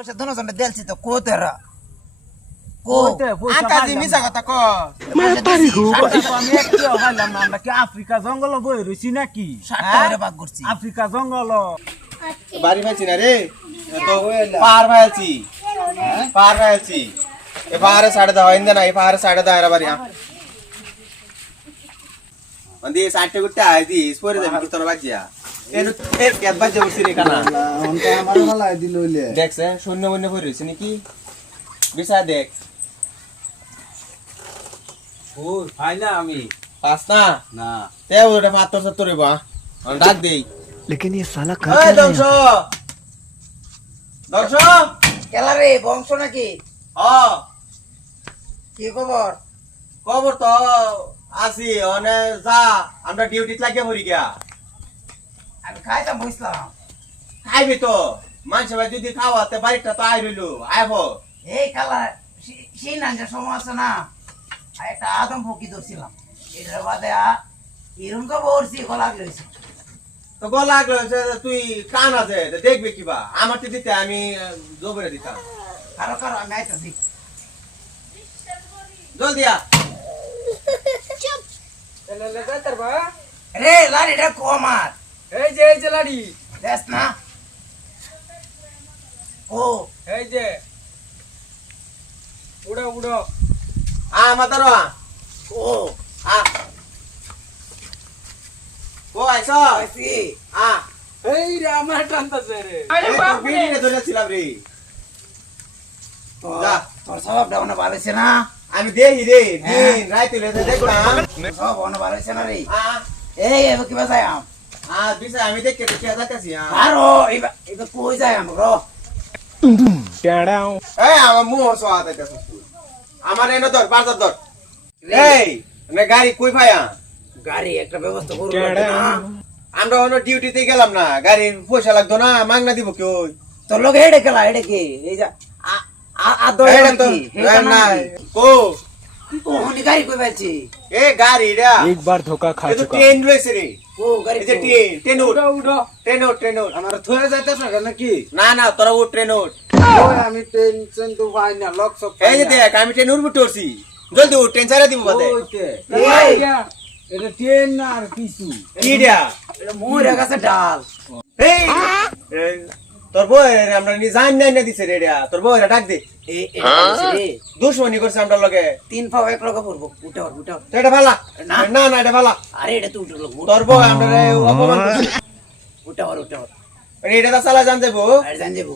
পয়সা দোনো জনে দেলছি তো কোতেরা কো আকাজি মিছা কথা ক আমি একটু হইলাম না আমরা কি আফ্রিকা জঙ্গল বই রইছি নাকি 60 টাকা ভাগ করছি আফ্রিকা জঙ্গল বাড়ি পাইছি না রে তো পার পাইছি পার পাইছি এ পারে সাড়ে দাও ইন্দে না এ পারে সাড়ে দাও এরা বাড়ি অন্দি 60 গুটে আইদি স্পরে যাবি কি তোর বাজিয়া এনু ফের কেত বাজে উঠছি রে কানা অনকা আমার হলাই দিল হইলে দেখছে শূন্য শূন্য পড়ে রইছে নাকি বিসা দেখ ও ভাই না আমি পাস না না তে ওটা 75 রে বা ডাক দেই लेकिन ये साला कर এই क्या रहा है দংশ দংশ কেলা রে বংশ নাকি হ্যাঁ কি খবর খবর তো আসি অনে যা আমরা ডিউটি লাগিয়ে পড়ি গিয়া আমি খাইতাম বুঝলাম খাইবি তো মানুষ ভাই যদি খাওয়াতে বাড়িটা তো আই রইলো আইব এই কালা সেই নাঞ্জা সময় আছে না একটা আদম ফকি ধরছিলাম এটার বাদে এরকম তো বলছি গলা গেছে তো গলা লাগলো তুই কান আছে দেখবি কিবা আমার তো দিতে আমি জবরে দিতাম কারো কারো আমি আইতাছি জলদি আ রে লাড়িটা কমার এই যে লাড়ি দেখ না ও এই যে উড়ো উড়ো মাতারো ও আ ও আইসো আইছি আ এই রে আমার টানতাছে রে বিড়ি ধরেছিলাম রে তো যা। তোর স্বভাবটা অনেক ভালো হয়েছে না আমি দেখি রে দিন রাইতে দেখলাম সব অনেক ভালো হয়েছে না রে আ এই এবার কিবা যাই আম বিষয় আমি দেখে দেখে যাচ্ছি আরো এবার এবার কই যাই আম র এই আমার মোহর সোয়াদ আছে আমার এনে ধর বাজার ধর এই না গাড়ি কই পায়া গাড়ি একটা ব্যবস্থা করব আমরা অন্য ডিউটিতে গেলাম না গাড়ির পয়সা লাগতো না মাগনা দিব কেউ তোর লোক হেডে গেলা হেডে কি এই যা আ দই এটা তো না কো ওখানে গাড়ি কই পাচ্ছি এ গাড়ি রে एक बार धोखा खा এ তো चुका ট্রেন রয়েছে রে ও গাড়ি এই যে ট্রেন উঠ उड़ो ট্রেন উঠ আমার থয়ে যাইতেছ নাকি না না তোরা উঠ ট্রেন উঠ ওই আমি টেনশন তো পাই না লক সব এই যে দেখ আমি ট্রেন উঠবো টরছি জলদি উঠ ট্রেন ছাড়া দিব বাদে ওইতে এই এটা ট্রেন না আর কিছু কি রে এটা মোরে কাছে ডাল এই তোর বই আমরা নি জান নাই না দিছে রে রে তোর বই ডাক দে এই এটা রে দুশ্মনী করছে আমরা লগে 3 পাও এক লগে পড়বো উঠাও উঠাও তো এটা ভালা না। না না এটা ভালা আরে এটা তো উঠলো তোর বই আমরা অপমান করছি উঠাও উঠাও এটা তো চালা জান যাবো আর জান যাবো